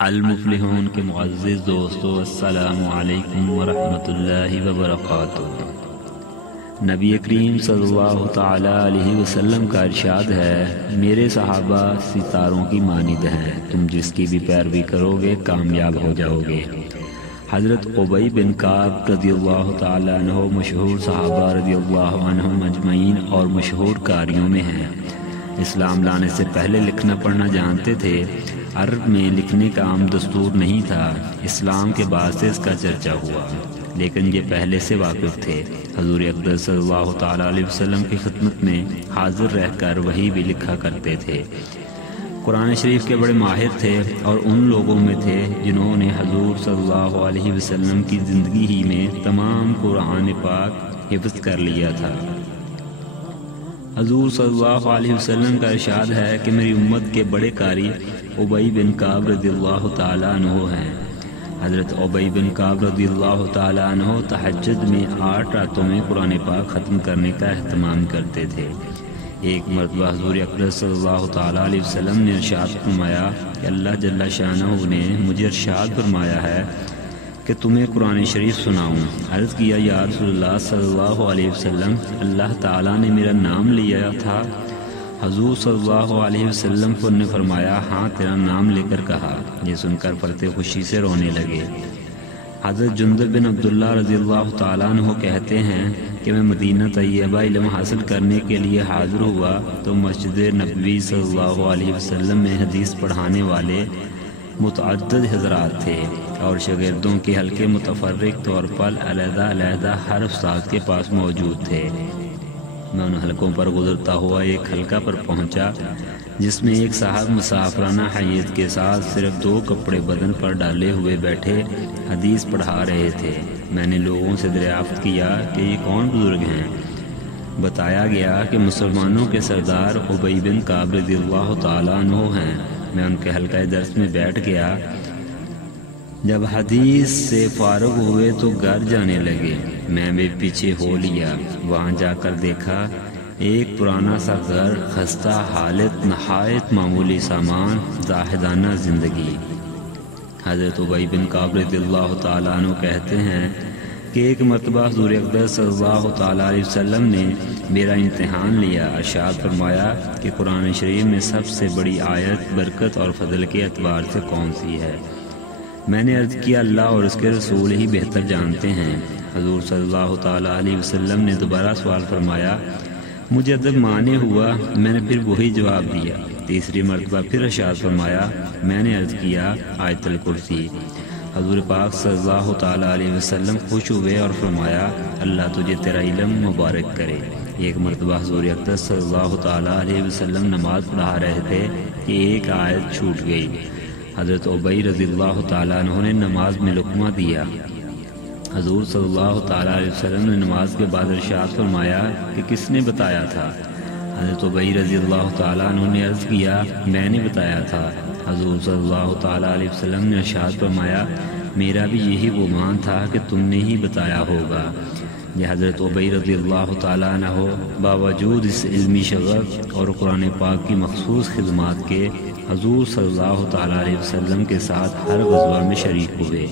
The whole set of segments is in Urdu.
المفلحون کے معزز دوستو، السلام علیکم ورحمۃ اللہ وبرکاتہ۔ نبی کریم صلی اللہ تعالی علیہ وسلم کا ارشاد ہے، میرے صحابہ ستاروں کی مانند ہیں، تم جس کی بھی پیروی کرو گے کامیاب ہو جاؤ گے۔ حضرت ابی بن کعب رضی اللہ تعالی عنہ مشہور صحابہ رضی اللہ عنہم اجمعین اور مشہور قاریوں میں ہیں۔ اسلام لانے سے پہلے لکھنا پڑھنا جانتے تھے۔ عرب میں لکھنے کا عام دستور نہیں تھا، اسلام کے بعد سے اس کا چرچا ہوا، لیکن یہ پہلے سے واقف تھے۔ حضور اقدس صلی اللہ تعالیٰ علیہ وسلم کی خدمت میں حاضر رہ کر وہی بھی لکھا کرتے تھے۔ قرآن شریف کے بڑے ماہر تھے اور ان لوگوں میں تھے جنہوں نے حضور صلی اللہ علیہ وسلم کی زندگی ہی میں تمام قرآن پاک حفظ کر لیا تھا۔ حضور صلی اللہ علیہ وسلم کا ارشاد ہے کہ میری امت کے بڑے قاری ابی بن کعب رضی اللہ تعالیٰ عنہ ہیں۔ حضرت ابی بن کعب رضی اللہ تعالیٰ عنہ تہجد میں 8 راتوں میں قرآن پاک ختم کرنے کا اہتمام کرتے تھے۔ ایک مرتبہ حضور اقدس صلی اللہ تعالیٰ علیہ وسلم نے ارشاد فرمایا کہ اللہ جل شانہ نے مجھے ارشاد فرمایا ہے کہ تمہیں قرآن شریف سناؤں۔ عرض کیا، یا رسول اللہ صلی اللہ علیہ وسلم، اللہ تعالیٰ نے میرا نام لیا تھا؟ حضور صلی اللہ علیہ وسلم نے فرمایا، ہاں تیرا نام لے کر کہا۔ یہ سن کر فرتے خوشی سے رونے لگے۔ حضرت جندب بن عبداللہ رضی اللہ تعالیٰ عنہ کہتے ہیں کہ میں مدینہ طیبہ علم حاصل کرنے کے لیے حاضر ہوا تو مسجد نبوی صلی اللہ علیہ وسلم میں حدیث پڑھانے والے متعدد حضرات تھے اور شاگردوں کے حلقے متفرق طور پر علیحدہ علیحدہ ہر استاد کے پاس موجود تھے۔ میں ان حلقوں پر گزرتا ہوا ایک حلقہ پر پہنچا جس میں ایک صاحب مسافرانہ حیت کے ساتھ صرف 2 کپڑے بدن پر ڈالے ہوئے بیٹھے حدیث پڑھا رہے تھے۔ میں نے لوگوں سے دریافت کیا کہ یہ کون بزرگ ہیں؟ بتایا گیا کہ مسلمانوں کے سردار ابی بن کعب رضی اللہ تعالیٰ عنہ ہیں۔ میں ان کے حلقہ درس میں بیٹھ گیا۔ جب حدیث سے فارغ ہوئے تو گھر جانے لگے۔ میں بھی پیچھے ہو لیا۔ وہاں جا کر دیکھا ایک پرانا سا گھر، خستہ حالت، نہایت معمولی سامان، زاہدانہ زندگی۔ حضرت ابی بن کعب رضی اللہ تعالیٰ عنہ کہتے ہیں کہ ایک مرتبہ حضور اقدس صلی اللہ تعالیٰ علیہ وسلم نے میرا امتحان لیا۔ ارشاد فرمایا کہ قرآن شریف میں سب سے بڑی آیت برکت اور فضل کے اعتبار سے کون سی ہے؟ میں نے عرض کیا، اللہ اور اس کے رسول ہی بہتر جانتے ہیں۔ حضور صلی اللہ تعالیٰ علیہ وسلم نے دوبارہ سوال فرمایا۔ مجھے ادب مانے ہوا، میں نے پھر وہی جواب دیا۔ تیسری مرتبہ پھر ارشاد فرمایا۔ میں نے عرض کیا، آیت الکرسی۔ حضور پاک صلی اللہ تعالیٰ علیہ وسلم خوش ہوئے اور فرمایا، اللہ تجھے تیرا علم مبارک کرے۔ ایک مرتبہ حضور اقدس صلی اللہ تعالیٰ علیہ وسلم نماز پڑھا رہے تھے کہ ایک آیت چھوٹ گئی۔ حضرت ابی رضی اللہ تعالیٰ عنہ نے نماز میں لقمہ دیا۔ حضور صلی اللہ تعالیٰ علیہ وسلم نے نماز کے بعد ارشاد فرمایا کہ کس نے بتایا تھا؟ حضرت ابی رضی اللہ تعالیٰ عنہ نے عرض کیا، میں نے بتایا تھا۔ حضور صلی اللہ تعالیٰ علیہ وسلم نے ارشاد فرمایا، میرا بھی یہی گمان تھا کہ تم نے ہی بتایا ہوگا۔ یہ حضرت ابی رضی اللہ تعالیٰ عنہ باوجود اس علمی شغف اور قرآن پاک کی مخصوص خدمات کے حضور صلی اللہ تعالیٰ علیہ وسلم کے ساتھ ہر غزوہ میں شریک ہوئے۔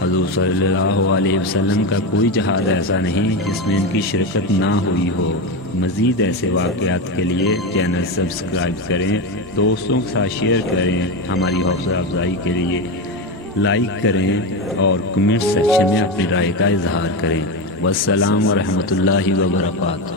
حضور صلی اللہ علیہ وسلم کا کوئی جہاد ایسا نہیں جس میں ان کی شرکت نہ ہوئی ہو۔ مزید ایسے واقعات کے لیے چینل سبسکرائب کریں، دوستوں کے ساتھ شیئر کریں، ہماری حوصلہ افزائی کے لیے لائک کریں اور کمنٹ سیکشن میں اپنی رائے کا اظہار کریں۔ والسلام ورحمۃ اللہ وبرکاتہ۔